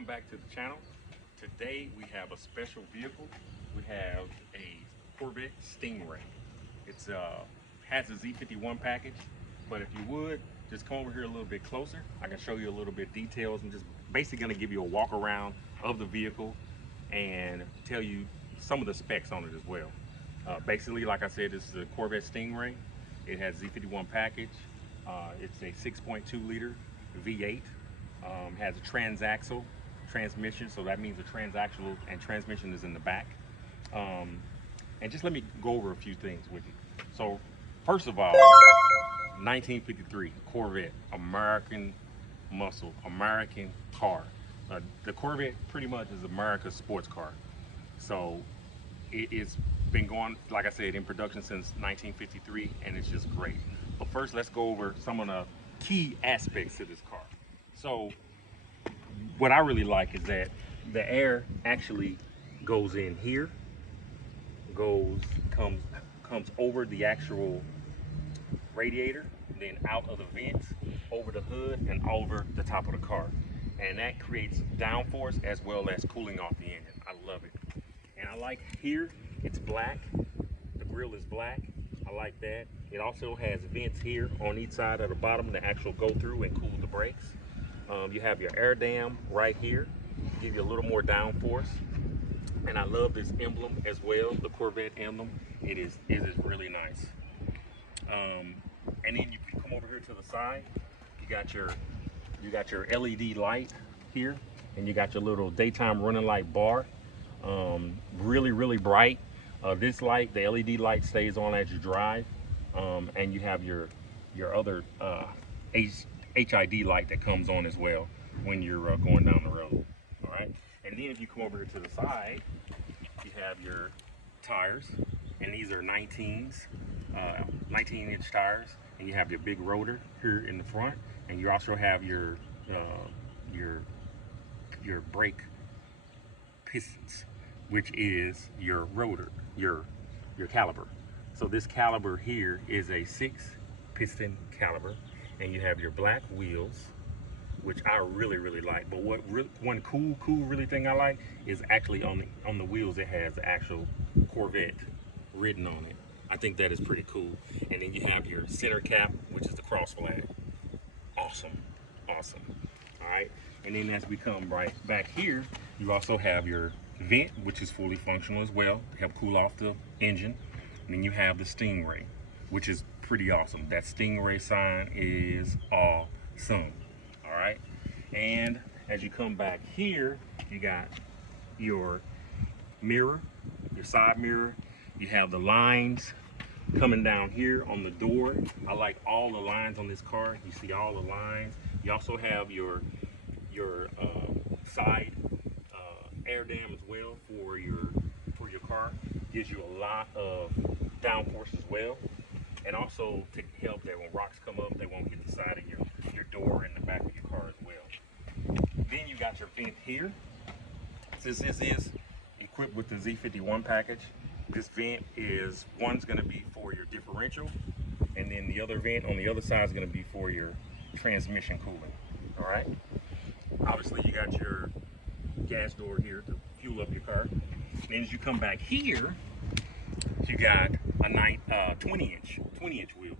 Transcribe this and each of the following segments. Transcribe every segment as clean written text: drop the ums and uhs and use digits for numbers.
welcome back to the channel. Today we have a special vehicle. We have a Corvette Stingray. It's has a Z51 package, but if you would just come over here a little bit closer, I can show you a little bit details. I'm just basically going to give you a walk around of the vehicle and tell you some of the specs on it as well. Basically, like I said, this is a Corvette Stingray. It has Z51 package. It's a 6.2 liter V8. Has a transaxle transmission, so that means the transaxle and transmission is in the back. And just let me go over a few things with you. So first of all, 1953 Corvette, American muscle, American car. The Corvette pretty much is America's sports car. So it's been going, like I said, in production since 1953, and it's just great. But first, let's go over some of the key aspects of this car. So what I really like is that the air actually goes in here, comes over the actual radiator, then out of the vents, over the hood, and over the top of the car. And that creates downforce as well as cooling off the engine. I love it. And I like here, it's black. The grill is black. I like that. It also has vents here on each side of the bottom to actually go through and cool the brakes. You have your air dam right here, give you a little more downforce. And I love this emblem as well, the Corvette emblem. It is really nice. And then you can come over here to the side. You got your LED light here, and you got your little daytime running light bar. Really bright. This light, the LED light, stays on as you drive, and you have your other HID light that comes on as well when you're going down the road. All right, and then if you come over here to the side, you have your tires, and these are 19s, 19-inch tires, and you have your big rotor here in the front, and you also have your brake pistons, which is your rotor, your caliper. So this caliper here is a 6-piston caliper, and you have your black wheels, which I really like. But one cool really thing I like is actually on the wheels it has the actual Corvette written on it. I think that is pretty cool. And then you have your center cap, which is the cross flag. Awesome. All right. And then as we come right back here, you also have your vent, which is fully functional as well, to help cool off the engine. And then you have the Stingray, which is pretty awesome. That Stingray sign is awesome. All right. And as you come back here, you got your mirror, your side mirror. You have the lines coming down here on the door. I like all the lines on this car. You see all the lines. You also have your side air dam as well for your car. Gives you a lot of downforce as well, and also to help that when rocks come up, they won't hit the side of your door and the back of your car as well. Then you got your vent here. Since this is equipped with the Z51 package, this vent is one's going to be for your differential, and then the other vent on the other side is going to be for your transmission cooling. All right. Obviously, you got your gas door here to fuel up your car. And as you come back here, you got a 20-inch wheel,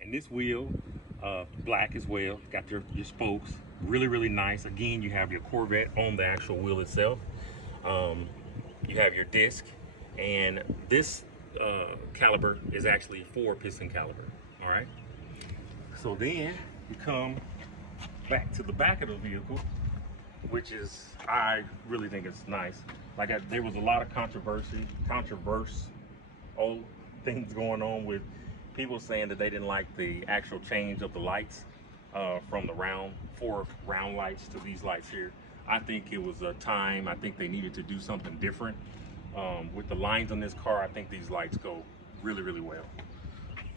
and this wheel black as well. Got your spokes, really nice. Again, you have your Corvette on the actual wheel itself. You have your disc, and this caliper is actually a 4-piston caliper. All right. So then you come back to the back of the vehicle, which is, I really think it's nice. Like there was a lot of controversial things going on with people saying that they didn't like the actual change of the lights from the 4 round lights to these lights here. I think it was a time. I think they needed to do something different with the lines on this car. I think these lights go really well.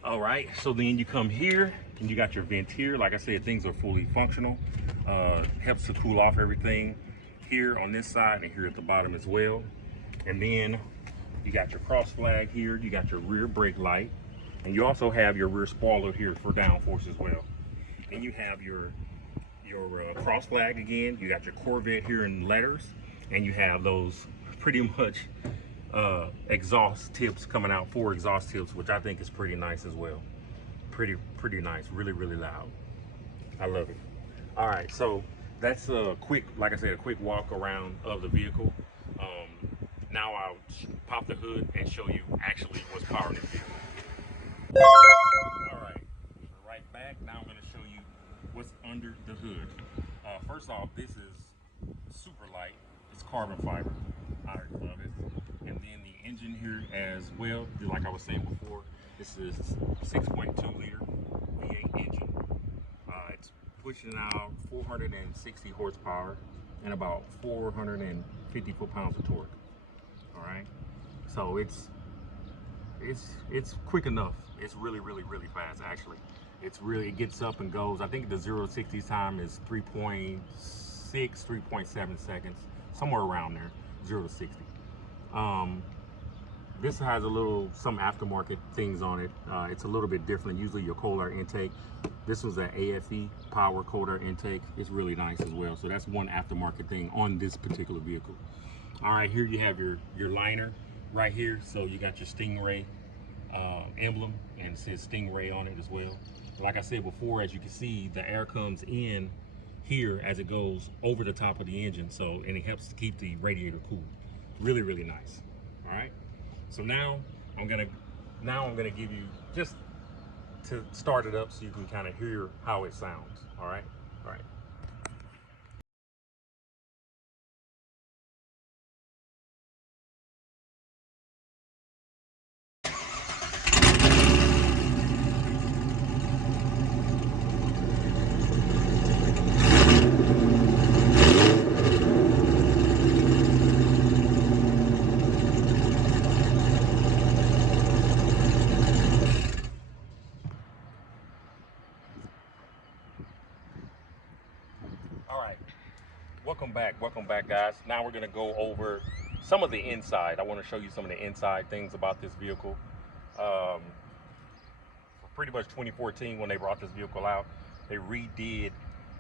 All right, so then you come here and you got your vent here. Like I said, things are fully functional. Helps to cool off everything here on this side and here at the bottom as well. And then you got your cross flag here. You got your rear brake light, and you also have your rear spoiler here for downforce as well. Then you have your your cross flag again. You got your Corvette here in letters, and you have those pretty much exhaust tips coming out, 4 exhaust tips, which I think is pretty nice as well. Pretty nice, really loud. I love it. All right, so that's a quick, like I said, a quick walk around of the vehicle. Now I'll pop the hood and show you actually what's powering the vehicle. All right, we're right back. Now I'm going to show you what's under the hood. First off, this is super light. It's carbon fiber. I love it. And then the engine here as well, like I was saying before, this is 6.2 liter V8 engine. It's pushing out 460 horsepower and about 450 foot-pounds of torque. All right, so it's quick enough. It's really fast actually. It gets up and goes. I think the 0 to 60 time is 3.6, 3.7 seconds, somewhere around there, 0 to 60. This has some aftermarket things on it. It's a little bit different. Usually your cold air intake. This was an AFE power cold air intake. It's really nice as well. So that's one aftermarket thing on this particular vehicle. All right, here you have your liner right here. So you got your Stingray emblem, and it says Stingray on it as well. Like I said before, as you can see, the air comes in here as it goes over the top of the engine, and it helps to keep the radiator cool. Really nice. All right, so now I'm gonna give you, just to start it up so you can kind of hear how it sounds. All right. Welcome back guys. Now we're gonna go over some of the inside. I want to show you some of the inside things about this vehicle. Pretty much 2014 when they brought this vehicle out, they redid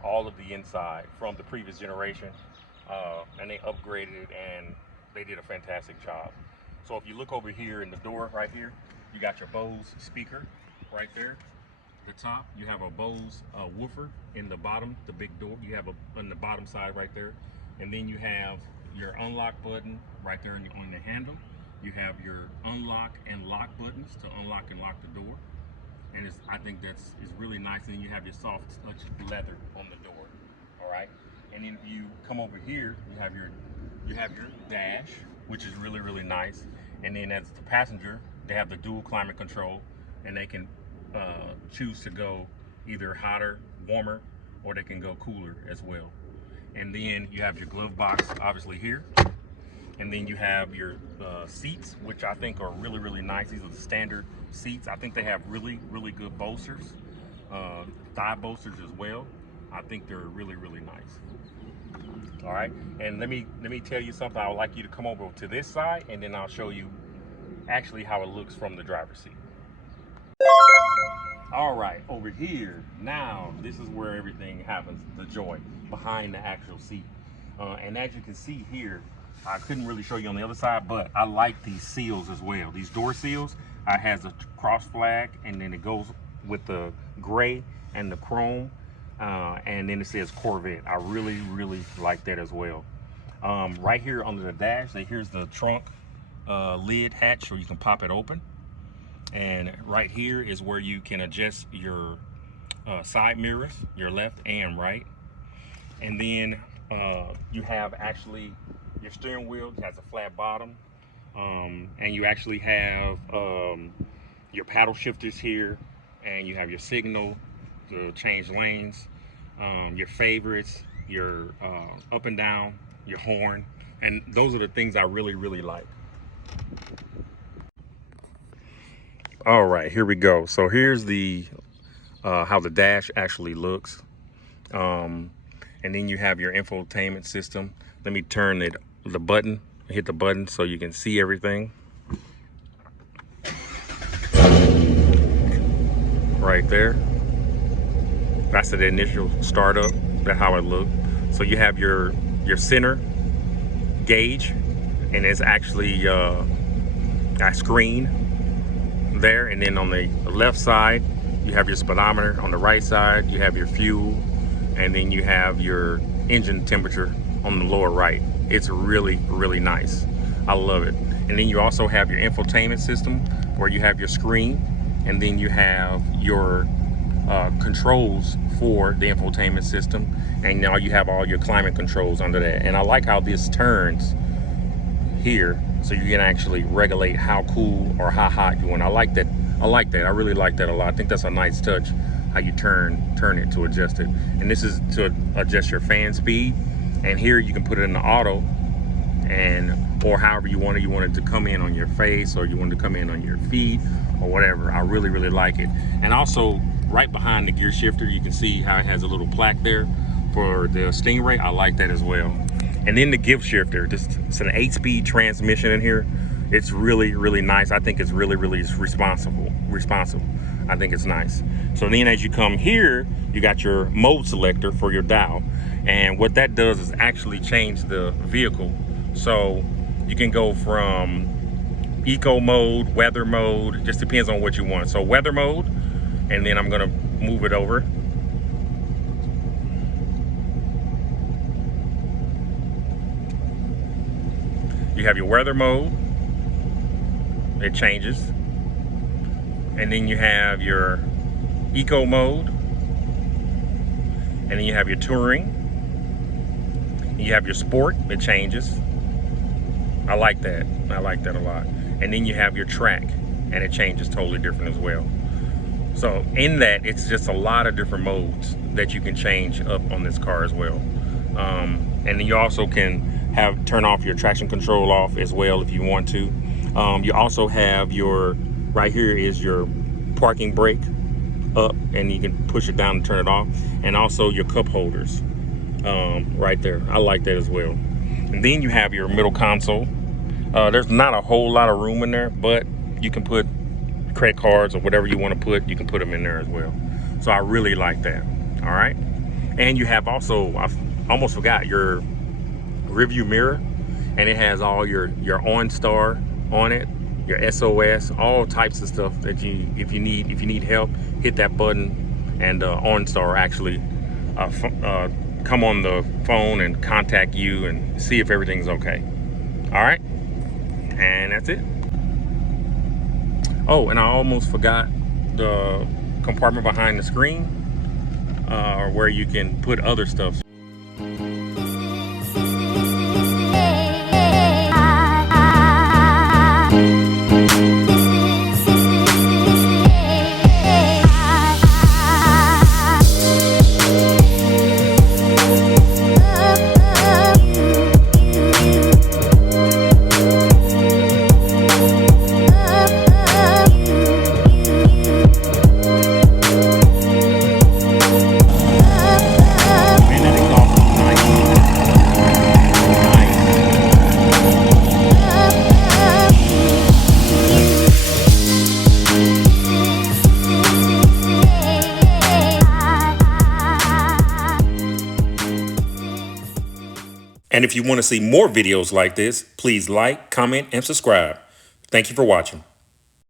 all of the inside from the previous generation, and they upgraded it, and they did a fantastic job. So if you look over here in the door right here, you got your Bose speaker right there. The top, you have a Bose woofer. In the bottom, the big door, you have on the bottom side right there, and then you have your unlock button right there on the handle. You have your unlock and lock buttons to unlock and lock the door, and I think it's really nice. And then you have your soft touch leather on the door. All right, and then if you come over here, you have your dash, which is really nice. And then as the passenger, they have the dual climate control, and they can choose to go either hotter, warmer, or they can go cooler as well. And then you have your glove box obviously here, and then you have your seats, which I think are really nice. These are the standard seats. I think they have really good bolsters, thigh bolsters as well. I think they're really nice. All right, and let me tell you something. I would like you to come over to this side, and then I'll show you actually how it looks from the driver's seat. All right, over here, now this is where everything happens, the joy behind the actual seat. And as you can see here, I couldn't really show you on the other side, but I like these seals as well. These door seals, has a cross flag, and then it goes with the gray and the chrome, and then it says Corvette. I really like that as well. Right here under the dash, here's the trunk lid hatch, so you can pop it open. And right here is where you can adjust your side mirrors, your left and right. And then you have actually your steering wheel has a flat bottom, and you actually have your paddle shifters here, and you have your signal to change lanes, your favorites, your up and down, your horn, and those are the things I really like. All right, here we go. So here's the how the dash actually looks, and then you have your infotainment system. Let me turn hit the button so you can see everything right there. That's the initial startup. That's how it looked. So you have your center gauge, and it's actually a screen there. And then on the left side, you have your speedometer. On the right side, you have your fuel, and then you have your engine temperature on the lower right. It's really, really nice. I love it. And then you also have your infotainment system, where you have your screen, and then you have your controls for the infotainment system, and now you have all your climate controls under that. And I like how this turns here, so you can actually regulate how cool or how hot you want. I like that. I really like that a lot. I think that's a nice touch, how you turn it to adjust it. And this is to adjust your fan speed, and here you can put it in the auto, and or however you want it. You want it to come in on your face, or you want it to come in on your feet, or whatever. I really, really like it. And also, right behind the gear shifter, you can see how it has a little plaque there for the Stingray. I like that as well. And then the gift shifter, it's an 8-speed transmission in here. It's really, really nice. I think it's really, really responsible. I think it's nice. So then as you come here, you got your mode selector for your dial. And what that does is actually change the vehicle. So you can go from eco mode, weather mode, it just depends on what you want. So weather mode, and then I'm gonna move it over. You have your weather mode, it changes. And then you have your eco mode, and then you have your touring, and you have your sport, it changes. I like that a lot. And then you have your track, and it changes totally different as well. So in that, it's just a lot of different modes that you can change up on this car as well. And then you also can turn off your traction control off as well if you want to. You also have your, right here is your parking brake up, and you can push it down and turn it off. And also your cup holders right there. I like that as well. And then you have your middle console. There's not a whole lot of room in there, but you can put credit cards or whatever you want to put, you can put them in there as well. So I really like that. All right. And you have also, I almost forgot, your rearview mirror, and it has all your OnStar on it, your SOS, all types of stuff that if you need help, hit that button, and OnStar actually come on the phone and contact you and see if everything's okay. All right. And that's it. Oh, and I almost forgot the compartment behind the screen, where you can put other stuff. And if you want to see more videos like this, please like, comment, and subscribe. Thank you for watching.